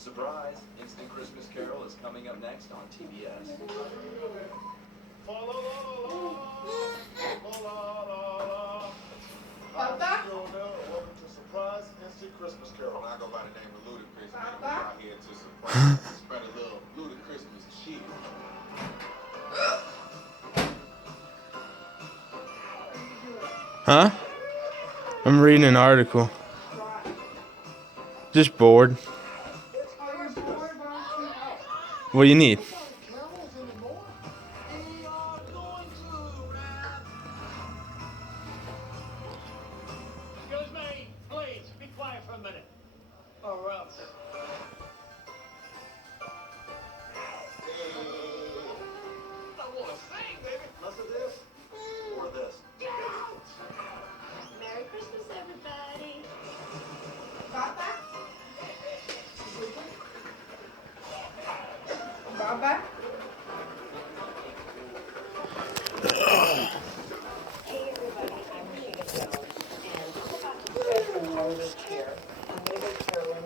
Surprise! Instant Christmas Carol is coming up next on TBS. Papa? Welcome to Surprise Instant Christmas Carol. I go by the name of Ludacris. Man, we out here to surprise, spread a little Ludacrismas cheer. Huh? I'm reading an article. Just bored. What do you need? Excuse me, please, be quiet for a minute. Or else. I want to sing, baby. Less of this or this. Merry Christmas, everybody. Papa? Baba?